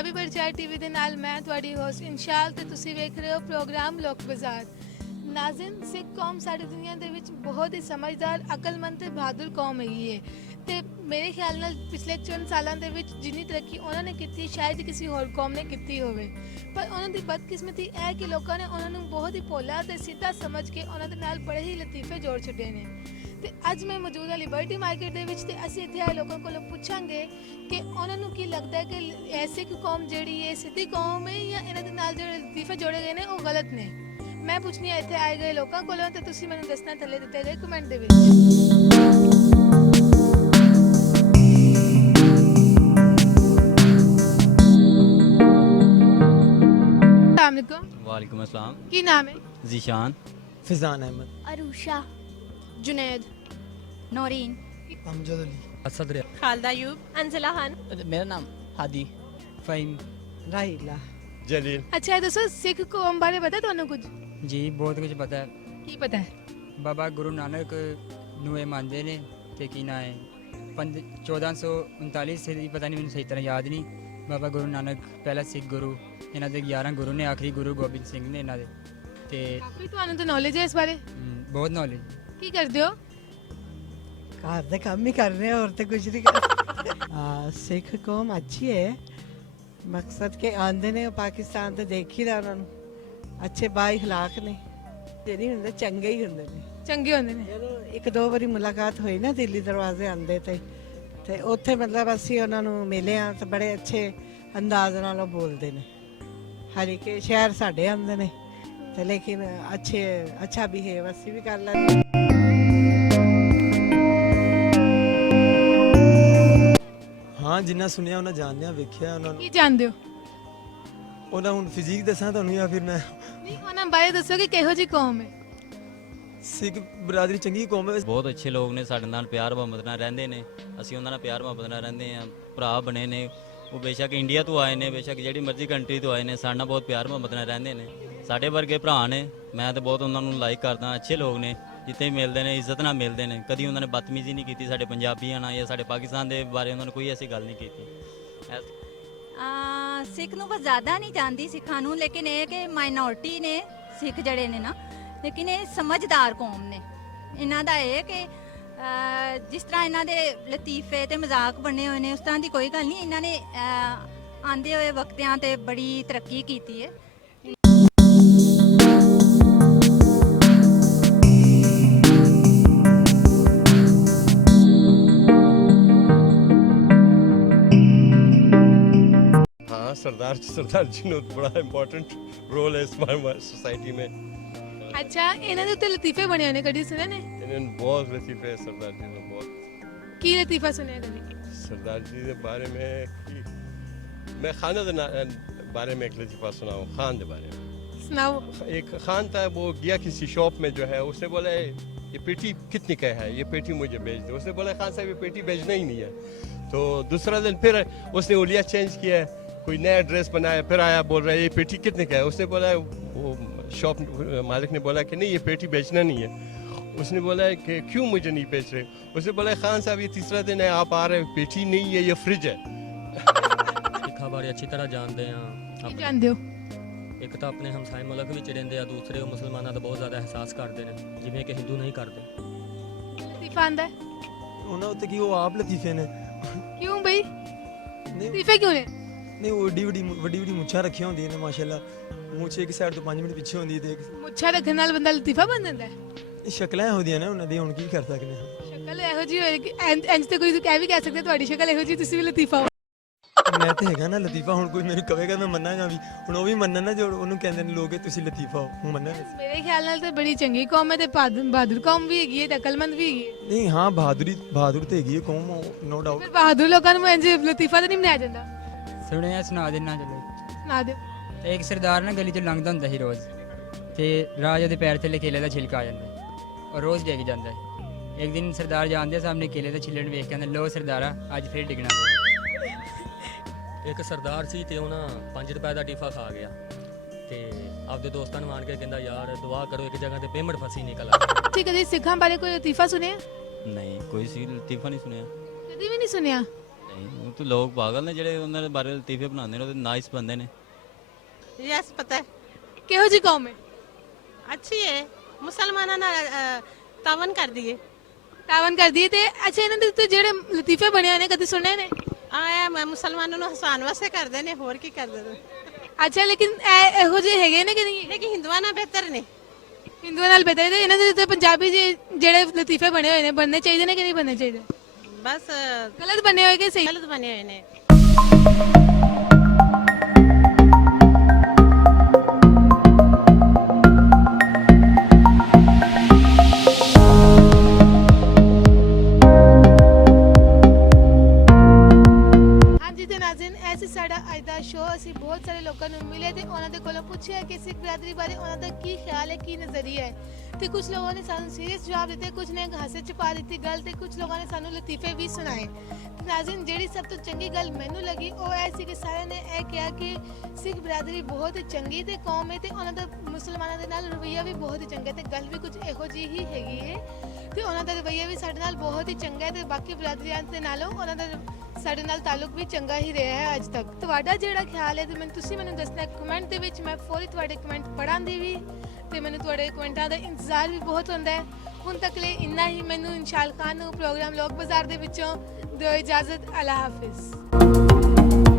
Punjabi ਪਰਚਾਰ TV ਦੇ ਨਾਲ ਮੈਂ ਤੁਹਾਡੀ ਹੋਸਟ ਇੰਸ਼ਾਲ ਤੇ ਤੁਸੀਂ ਵੇਖ ਰਹੇ ਹੋ ਪ੍ਰੋਗਰਾਮ ਲੋਕ ਬਾਜ਼ਾਰ। ਨਾਜ਼ਰੀਨ, ਸਿੱਖ ਕੌਮ ਸਾਡੀ ਦੁਨੀਆ ਦੇ ਵਿੱਚ ਬਹੁਤ ਹੀ ਸਮਝਦਾਰ, ਅਕਲਮੰਦ ਤੇ ਬਹਾਦਰ ਕੌਮ ਹੈਗੀ ਹੈ ਤੇ ਮੇਰੇ ਖਿਆਲ ਨਾਲ ਪਿਛਲੇ 4 ਸਾਲਾਂ ਦੇ ਵਿੱਚ ਜਿੰਨੀ ਤਰੱਕੀ ਉਹਨਾਂ ਨੇ ਕੀਤੀ ਸ਼ਾਇਦ ਕਿਸੇ ਹੋਰ ਕੌਮ ਨੇ ਕੀਤੀ ਹੋਵੇ। ਪਰ ਉਹਨਾਂ ਦੀ ਬਦਕਿਸਮਤੀ ਇਹ ਹੈ ਕਿ ਲੋਕਾਂ ਨੇ ਉਹਨਾਂ ਨੂੰ ਬਹੁਤ ਹੀ ਭੋਲਾ ਤੇ ਸਿੱਧਾ ਸਮਝ ਕੇ ਉਹਨਾਂ ਦੇ ਨਾਲ ਬੜੇ ਹੀ ਲਤੀਫੇ ਜੋੜ ਛੱਡੇ ਨੇ। ਤੇ ਅੱਜ ਮੈਂ ਮੌਜੂਦ ਹਾਂ ਲਿਬਰਟੀ ਮਾਰਕੀਟ ਦੇ ਵਿੱਚ ਤੇ ਅਸੀਂ ਇੱਥੇ ਆਏ ਲੋਕਾਂ ਕੋਲੋਂ ਪੁੱਛਾਂਗੇ ਕਿ ਉਹਨਾਂ ਨੂੰ ਕੀ ਲੱਗਦਾ ਹੈ ਕਿ ਇਹ ਸਿੱਖ ਕੌਮ ਜਿਹੜੀ ਹੈ ਸਿੱਧੀ ਕੌਮ ਹੈ ਜਾਂ ਇਹਨਾਂ ਦੇ ਨਾਲ ਜਿਹੜੇ ਲਤੀਫੇ ਜੋੜੇ ਗਏ ਨੇ ਉਹ ਗਲਤ ਨੇ। ਮੈਂ ਪੁੱਛਣੀ ਆ ਇੱਥੇ ਆਏ ਗਏ ਲੋਕਾਂ ਕੋਲੋਂ ਤੇ ਤੁਸੀਂ ਮੈਨੂੰ ਦੱਸਣਾ ਥੱਲੇ ਦਿੱਤੇ ਗਏ ਕਮੈਂਟ ਦੇ ਵਿੱਚ। वालेकुम अस्सलाम। की नाम है? जीशान, फिजान अहमद, अरूशा, जुनैद, नौरीन, अमजद अली, असद रिया, खालदा यूब, अंजला खान। मेरा नाम हादी, फ़हीम, राहिला, जलील। अच्छा है दोस्तों, सिख कौम बारे पता ਤੁਹਾਨੂੰ ਕੁਝ? ਜੀ ਬਹੁਤ ਕੁਝ ਪਤਾ ਹੈ। ਕੀ ਪਤਾ ਹੈ? ਬਾਬਾ ਗੁਰੂ ਨਾਨਕ ਨੂੰ ਇਹ ਮੰਨਦੇ ਨੇ ਤੇ ਕੀ ਨਾਂ ਹੈ 1439 ਸੇ ਪਤਾ ਨਹੀਂ ਮੈਨੂੰ ਸਹੀ ਤਰ੍ਹਾਂ ਯਾਦ ਨਹੀਂ। ਬਾਬਾ ਗੁਰੂ ਨਾਨਕ ਪਹਿਲਾ ਸਿੱਖ ਗੁਰੂ, ਇਹਨਾਂ ਦੇ 11 ਗੁਰੂ ਨੇ, ਆਖਰੀ ਗੁਰੂ ਗੋਬਿੰਦ ਸਿੰਘ ਨੇ ਇਹਨਾਂ ਦੇ। ਤੇ ਕਾਫੀ ਤੁਹਾਨੂੰ ਤਾਂ ਨੌਲੇਜ ਹੈ ਇਸ ਬਾਰੇ। ਬਹੁਤ ਨੌਲੇਜ। ਕੀ ਕਰਦੇ ਹੋ? घर का काम ही कर रहे हैं और तो कुछ नहीं कर सिख कौम अच्छी है, मकसद के आंदे ने पाकिस्तान तो देख ही रहा उन्होंने अच्छे बाइखलाक ने नहीं होंगे, चंगे ही होंगे ने, ਚੰਗੇ ਹੁੰਦੇ ਨੇ। ਜਦੋਂ ਇੱਕ ਦੋ ਵਾਰੀ ਮੁਲਾਕਾਤ ਹੋਈ ਨਾ ਦਿੱਲੀ ਦਰਵਾਜ਼ੇ ਆਂਦੇ ਤੇ ਉੱਥੇ ਮਤਲਬ ਅਸੀਂ ਉਹਨਾਂ ਨੂੰ ਮਿਲੇ ਆ ਤੇ ਬੜੇ ਅੱਛੇ ਅੰਦਾਜ਼ ਨਾਲ ਉਹ ਬੋਲਦੇ ਨੇ। ਹਰ ਇੱਕ ਸ਼ਹਿਰ ਸਾਡੇ ਆਂਦੇ ਨੇ ਤੇ ਲੇਕਿਨ ਅੱਛਾ ਬਿਹੇਵ ਅਸੀਂ ਵੀ ਕਰ ਲੈਂਦੇ। ਹਾਂ ਜਿੰਨਾ ਸੁਣਿਆ ਉਹਨਾਂ ਜਾਣਿਆ ਵੇਖਿਆ ਉਹਨਾਂ ਨੂੰ। ਕੀ ਜਾਣਦੇ ਹੋ? ਉਹਨਾਂ ਹੁਣ ਫਿਜ਼ੀਕ ਦੱਸਾਂ ਤੁਹਾਨੂੰ ਜਾਂ ਫਿਰ ਮੈਂ ਨਹੀਂ, ਉਹਨਾਂ ਬਾਰੇ ਦੱਸੋ ਕਿ ਕਿਹੋ ਜਿਹੀ ਕੌਮ ਹੈ। ਸਿੱਖ ਬਰਾਦਰੀ ਚੰਗੀ ਕੌਮ ਹੈ। ਬਹੁਤ ਅੱਛੇ ਲੋਕ ਨੇ, ਸਾਡੇ ਨਾਲ ਪਿਆਰ ਮੁਹੱਬਤ ਨਾਲ ਰਹਿੰਦੇ ਨੇ, ਅਸੀਂ ਉਹਨਾਂ ਨਾਲ ਪਿਆਰ ਮੁਹੱਬਤ ਨਾਲ ਰਹਿੰਦੇ ਹਾਂ, ਭਰਾ ਬਣੇ ਨੇ। ਉਹ ਬੇਸ਼ੱਕ ਇੰਡੀਆ ਤੋਂ ਆਏ ਨੇ, ਬੇਸ਼ੱਕ ਜਿਹੜੀ ਮਰਜ਼ੀ ਕੰਟਰੀ ਤੋਂ ਆਏ ਨੇ, ਸਾਡੇ ਨਾਲ ਬਹੁਤ ਪਿਆਰ ਮੁਹੱਬਤ ਨਾਲ ਰਹਿੰਦੇ ਨੇ। ਸਾਡੇ ਵਰਗੇ ਭਰਾ ਨੇ, ਮੈਂ ਤਾਂ ਬਹੁਤ ਉਹਨਾਂ ਨੂੰ ਲਾਈਕ ਕਰਦਾ। ਅੱਛੇ ਲੋਕ ਨੇ, ਜਿੱਥੇ ਮਿਲਦੇ ਨੇ ਇੱਜ਼ਤ ਨਾਲ ਮਿਲਦੇ ਨੇ। ਕਦੀ ਉਹਨਾਂ ਨੇ ਬਦਤਮੀਜ਼ੀ ਨਹੀਂ ਕੀਤੀ ਸਾਡੇ ਪੰਜਾਬੀਆਂ ਨਾਲ ਜਾਂ ਸਾਡੇ ਪਾਕਿਸਤਾਨ ਦੇ ਬਾਰੇ ਉਹਨਾਂ ਨੇ ਕੋਈ ਐਸੀ ਗੱਲ ਨਹੀਂ ਕੀਤੀ। ਸਿੱਖ ਨੂੰ ਬਸ ਜ਼ਿਆਦਾ ਨਹੀਂ ਜਾਣਦੀ ਸਿੱਖਾਂ ਨੂੰ, ਲੇਕਿਨ ਇਹ ਕਿ ਮਾਈਨੋਰਟੀ ਨੇ ਸਿੱਖ ਜਿਹੜੇ ਨੇ ਨਾ, ਲੇਕਿਨ ਇਹ ਸਮਝਦਾਰ ਕੌਮ ਨੇ। ਇਹਨਾਂ ਦਾ ਇਹ ਕਿ ਜਿਸ ਤਰ੍ਹਾਂ ਇਹਨਾਂ ਦੇ ਲਤੀਫੇ ਤੇ ਮਜ਼ਾਕ ਬਣੇ ਹੋਏ ਨੇ ਉਸ ਤਰ੍ਹਾਂ ਦੀ ਕੋਈ ਗੱਲ ਨਹੀਂ। ਇਹਨਾਂ ਨੇ ਆਂਦੇ ਹੋਏ ਵਕਤਿਆਂ ਤੇ ਬੜੀ ਤਰੱਕੀ ਕੀਤੀ ਹੈ। हाँ, सरदार जी ने बड़ा इम्पोर्टेंट रोल है इस सोसाइटी में। ਅੱਛਾ, ਇਹਨਾਂ ਦੇ ਉੱਤੇ ਲਤੀਫੇ ਬਣੇ ਹੋਏ ਨੇ, ਕਦੀ ਸੁਣੇ ਨੇ? इन्होंने बहुत लतीफे सरदार जी ने बहुत। ਕੀ ਲਤੀਫਾ ਸੁਣਿਆ ਕਦੀ? सरदार जी के बारे में मैं खान के बारे में एक लतीफ़ा सुना हूँ। खान के बारे में ਸੁਣਾਓ। एक खान था, वो गया किसी शॉप में जो है, उसने बोला ये पेटी कितने का है, ये पेटी मुझे बेच दो। उसने बोला खान साहब ये पेटी बेचना ही नहीं है। तो दूसरा दिन फिर उसने उलिया चेंज किया, कोई नया ड्रेस बनाया, फिर आया बोल रहा है ये पेटी कितने का है। उसने बोला, वो शॉप मालिक ने बोला कि नहीं ये पेटी बेचना नहीं है। उसने बोला कि क्यों मुझे नहीं बेच रहे। उसने बोला खान साहब ये तीसरा दिन है आप आ रहे, पेटी नहीं है ये फ्रिज है। ਸਿੱਖਾਂ ਬਾਰੇ ਅੱਛੀ ਤਰ੍ਹਾਂ ਜਾਣਦੇ ਹਾਂ। ਕੀ ਜਾਣਦੇ ਹੋ? ਇੱਕ ਤਾਂ ਆਪਣੇ ਹਮਸਾਏ ਮੁਲਕ ਵਿੱਚ ਰਹਿੰਦੇ ਆ, ਦੂਸਰੇ ਉਹ ਮੁਸਲਮਾਨਾਂ ਦਾ ਬਹੁਤ ਜ਼ਿਆਦਾ ਅਹਿਸਾਸ ਕਰਦੇ ਨੇ ਜਿਵੇਂ ਕਿ ਹਿੰਦੂ ਨਹੀਂ ਕਰਦੇ। ਲਤੀਫਾ ਆਂਦਾ ਹੈ? ਉਹਨਾਂ ਉੱਤੇ ਕੀ ਉਹ ਆਪ ਲਤੀਫੇ ਨੇ। ਕਿਉਂ ਬਈ? ਨਹੀਂ ਲਤੀਫੇ ਕਿਉਂ ਨੇ? ਨਹੀਂ ਉਹ ਵੱਡੀ ਮੁੱਛਾਂ ਰੱਖੀਆਂ ਹੁੰਦੀਆਂ ਨੇ ਮਾਸ਼ਾਅੱਲਾ। ਮੁੱਛ ਇੱਕ ਸਾਈਡ ਤੋਂ 5 ਮਿੰਟ ਪਿੱਛੇ ਹੁੰਦੀ ਤੇ ਮੁੱਛਾਂ ਰੱਖਣ ਨਾਲ ਬੰਦਾ ਲਤੀਫਾ ਬਣ ਜਾਂਦਾ ਹੈ। ਇਹ ਸ਼ਕਲਾਂ ਇਹੋ ਜਿਹੀਆਂ ਨੇ ਉਹਨਾਂ ਦੀ, ਹੁਣ ਕੀ ਕਰ ਸਕਦੇ ਹਾਂ। ਸ਼ਕਲ ਇਹੋ ਜਿਹੀ ਹੋਏ ਕਿ ਇੰਜ ਤੇ ਕੋਈ ਕਹਿ ਵੀ ਕਹਿ ਸਕਦੇ ਤੁਹਾਡੀ ਸ਼ਕਲ ਇਹੋ ਜਿਹੀ, ਤੁਸੀਂ ਵੀ ਲਤੀਫਾ ਹੋ। ਮੈਂ ਤੇ ਹੈਗਾ ਨਾ ਲਤੀਫਾ। ਹੁਣ ਕੋਈ ਮੈਨੂੰ ਕਹੇਗਾ ਮੈਂ ਮੰਨਾਂਗਾ ਵੀ, ਹੁਣ ਉਹ ਵੀ ਮੰਨਣ ਨਾ ਜੋ ਉਹਨੂੰ ਕਹਿੰਦੇ ਨੇ ਲੋਕ ਤੁਸੀਂ ਲਤੀਫਾ ਹੋ, ਹੁਣ ਮੰਨਣ। ਮੇਰੇ ਖਿਆਲ ਨਾਲ ਤਾਂ ਬੜੀ ਚੰਗੀ ਕੌਮ ਹੈ ਤੇ ਬਹਾਦਰ ਕੌਮ ਵੀ ਹੈਗੀ ਹੈ ਤੇ ਅਕਲਮੰਦ ਵੀ ਹੈਗੀ ਹੈ। ਨਹੀਂ ਹਾਂ ਬਹਾਦੁਰ ਤੇ ਹੈਗੀ ਹੈ ਕੌਮ, ਨੋ ਡਾਊਟ। ਫਿਰ ਬਹਾਦਰ ਲੋਕਾਂ ਨੂੰ ਇੰਜ ਲਤੀਫਾ ਤਾਂ ਨਹੀਂ ਬਣਾਇਆ ਜਾਂਦਾ। ਸੁਣਿਆ ਸੁਣਾ ਦੇਣਾ ਚਲੋ। ਸੁਣਾ ਦਿਓ। ਤੇ ਇੱਕ ਸਰਦਾਰ ਨਾ ਗਲੀ 'ਚ ਲੰਘਦਾ ਹੁੰਦਾ ਸੀ ਰੋਜ਼, ਤੇ ਰਾਜ ਉਹਦੇ ਪੈਰ ਥੱਲੇ ਕੇਲੇ ਦਾ ਛਿਲਕਾ ਆ ਜਾਂਦਾ ਔਰ ਰੋਜ਼ ਡਿੱਗ ਜਾਂਦਾ ਹੈ। ਇੱਕ ਦਿਨ ਸਰਦਾਰ ਜਾਂਦੇ ਸਾਹਮਣੇ ਕੇਲੇ ਦਾ ਛਿੱਲੜ ਵੇਖ ਕੇ ਕਹਿੰਦਾ ਲੋ ਸਰਦਾਰਾ ਅੱਜ ਫਿਰ ਡਿੱਗਣਾ। ਇੱਕ ਸਰਦਾਰ ਸੀ ਤੇ ਉਹਨਾਂ 5 ਰੁਪਏ ਦਾ ਟੀਫਾ ਖਾ ਗਿਆ ਤੇ ਆਪਦੇ ਦੋਸਤਾਂ ਨੂੰ ਆਣ ਕੇ ਕਹਿੰਦਾ ਯਾਰ ਦੁਆ ਕਰੋ ਇੱਕ ਜਗ੍ਹਾ ਤੇ ਪੇਮੈਂਟ ਫਸੀ ਨਿਕਲ ਆ। ਤੁਸੀਂ ਕਦੇ ਸਿੱਖਾਂ ਬਾਰੇ ਕੋਈ ਲਤੀਫਾ ਸੁਣਿਆ? ਨਹੀਂ ਕੋਈ ਸੀ ਲਤੀਫਾ ਨਹੀਂ ਸੁਣਿਆ। ਕਦੀ ਵੀ ਨਹੀਂ ਸੁਣਿਆ? ਨਹੀਂ, ਉਹ ਤਾਂ ਲੋਕ ਪਾਗਲ ਨੇ ਜਿਹੜੇ ਉਹਨਾਂ ਦੇ ਬਾਰੇ ਲਤੀਫੇ ਬਣਾਉਂਦੇ ਨੇ, ਉਹ ਨਾਈਸ ਬੰਦੇ ਨੇ। ਯਸ ਪਤਾ ਹੈ ਕਿਹੋ ਜਿਹੀ ਕੌਮ ਹੈ? ਅੱਛੀ ਹੈ ਮੁਸਲਮਾਨਾਂ ਨਾਲ ਤਾਵਨ ਕਰਦੀ ਹੈ ਤਾਵਨ ਕਰਦੀ ਹੈ। ਤੇ ਅੱਛਾ, ਇਹਨਾਂ ਦੇ ਉੱਤੇ ਜਿਹੜੇ ਲਤੀਫੇ ਬਣੇ ਹੋਏ ਨੇ ਕਦੇ ਸੁਣੇ ਨੇ? ਆਇਆ ਮੁਸਲਮਾਨਾਂ ਨੂੰ ਹਸਾਨ ਵਾਸਤੇ ਕਰਦੇ ਨੇ ਹੋਰ ਕੀ ਕਰਦੇ ਨੇ ਅੱਛਾ, ਲੇਕਿਨ ਇਹੋ ਜਿਹੇ ਹੈਗੇ ਨੇ ਕਿ ਨਹੀਂ? ਲੇਕਿਨ ਹਿੰਦੂਆਂ ਨਾਲ ਬਿਹਤਰ ਨੇ ਹਿੰਦੂਆਂ ਨਾਲ ਬਿਹਤਰ ਤੇ ਇਹਨਾਂ ਦੇ ਉੱਤੇ ਪੰਜਾਬੀ ਜਿਹੜੇ ਲਤੀਫੇ ਬਣੇ ਹੋਏ ਨੇ ਬਣਨੇ ਚਾਹੀਦੇ ਨੇ ਕਿ ਨਹੀਂ ਬਣਨੇ ਚਾਹੀਦੇ? ਬਸ ਗਲਤ ਬਣੇ ਹੋਏ ਕਿ ਸਹੀ? ਗਲਤ ਬਣੇ ਹੋਏ ਨੇ। ਹਾਂਜੀ ਤੇ ਨਾਜ਼ਰੀਨ, ਇਹ ਸੀ ਸਾਡਾ ਅੱਜ ਦਾ ਸ਼ੋਅ। ਅਸੀਂ ਬਹੁਤ ਸਾਰੇ ਲੋਕਾਂ ਨੂੰ ਮਿਲੇ ਤੇ ਉਹਨਾਂ ਦੇ ਕੋਲੋਂ ਪੁੱਛਿਆ ਕਿ ਸਿੱਖ ਬਰਾਦਰੀ ਬਾਰੇ ਉਹਨਾਂ ਦਾ ਕੀ ਖਿਆਲ ਹੈ, ਕੀ ਨਜ਼ਰੀਆ ਹੈ। ਤੇ ਕੁਝ ਲੋਕਾਂ ਨੇ ਸਾਨੂੰ ਸੀਰੀਅਸ ਜਵਾਬ ਦਿੱਤੇ, ਕੁਝ ਨੇ ਹਾਸੇ ਚ ਪਾ ਦਿੱਤੀ ਗੱਲ, ਤੇ ਕੁਝ ਲੋਕਾਂ ਨੇ ਸਾਨੂੰ ਲਤੀਫੇ ਵੀ ਸੁਣਾਏ। ਤੇ ਨਾਜ਼ਰੀਨ, ਜਿਹੜੀ ਸਭ ਤੋਂ ਚੰਗੀ ਗੱਲ ਮੈਨੂੰ ਲੱਗੀ ਉਹ ਇਹ ਸੀ ਕਿ ਸਾਰਿਆਂ ਨੇ ਇਹ ਕਿਹਾ ਕਿ ਸਿੱਖ ਬਰਾਦਰੀ ਬਹੁਤ ਹੀ ਚੰਗੀ ਤੇ ਕੌਮ ਹੈ ਤੇ ਉਹਨਾਂ ਦਾ ਮੁਸਲਮਾਨਾਂ ਦੇ ਨਾਲ ਰਵੱਈਆ ਵੀ ਬਹੁਤ ਹੀ ਚੰਗਾ ਤੇ ਗੱਲ ਵੀ ਕੁਝ ਇਹੋ ਜਿਹੀ ਹੀ ਹੈਗੀ ਹੈ ਤੇ ਉਹਨਾਂ ਦਾ ਰਵੱਈਆ ਵੀ ਸਾਡੇ ਨਾਲ ਬਹੁਤ ਹੀ ਚੰਗਾ ਹੈ ਤੇ ਬਾਕੀ ਬਰਾਦਰੀਆਂ ਦੇ ਨਾਲੋਂ ਉਹਨਾਂ ਦਾ ਸਾਡੇ ਨਾਲ ਤਾਲੁਕ ਵੀ ਚੰਗਾ ਹੀ ਰਿਹਾ ਹੈ ਅੱਜ ਤੱਕ। ਤੁਹਾਡਾ ਜਿਹੜਾ ਖਿਆਲ ਹੈ ਤੇ ਤੁਸੀਂ ਮੈਨੂੰ ਦੱਸਣਾ ਕਮੈਂਟ ਦੇ ਵਿੱਚ। ਮੈਂ ਫੌਰੀ ਤੁਹਾਡੇ ਕਮੈਂਟ ਪੜ੍ਹਾਂਗੀ ਵੀ ਤੇ ਮੈਨੂੰ ਤੁਹਾਡੇ ਕਮੈਂਟਾਂ ਦਾ ਇੰਤਜ਼ਾਰ ਵੀ ਬਹੁਤ ਹੁੰਦਾ ਹੈ। ਹੁਣ ਤੱਕ ਲਈ ਇੰਨਾ ਹੀ। ਮੈਨੂੰ ਇੰਸ਼ਾਲ ਖਾਨ ਨੂੰ ਪ੍ਰੋਗਰਾਮ ਲੋਕ ਬਾਜ਼ਾਰ ਦੇ ਵਿੱਚੋਂ ਦਿਓ ਇਜਾਜ਼ਤ। ਅੱਲਾ ਹਾਫਿਜ਼।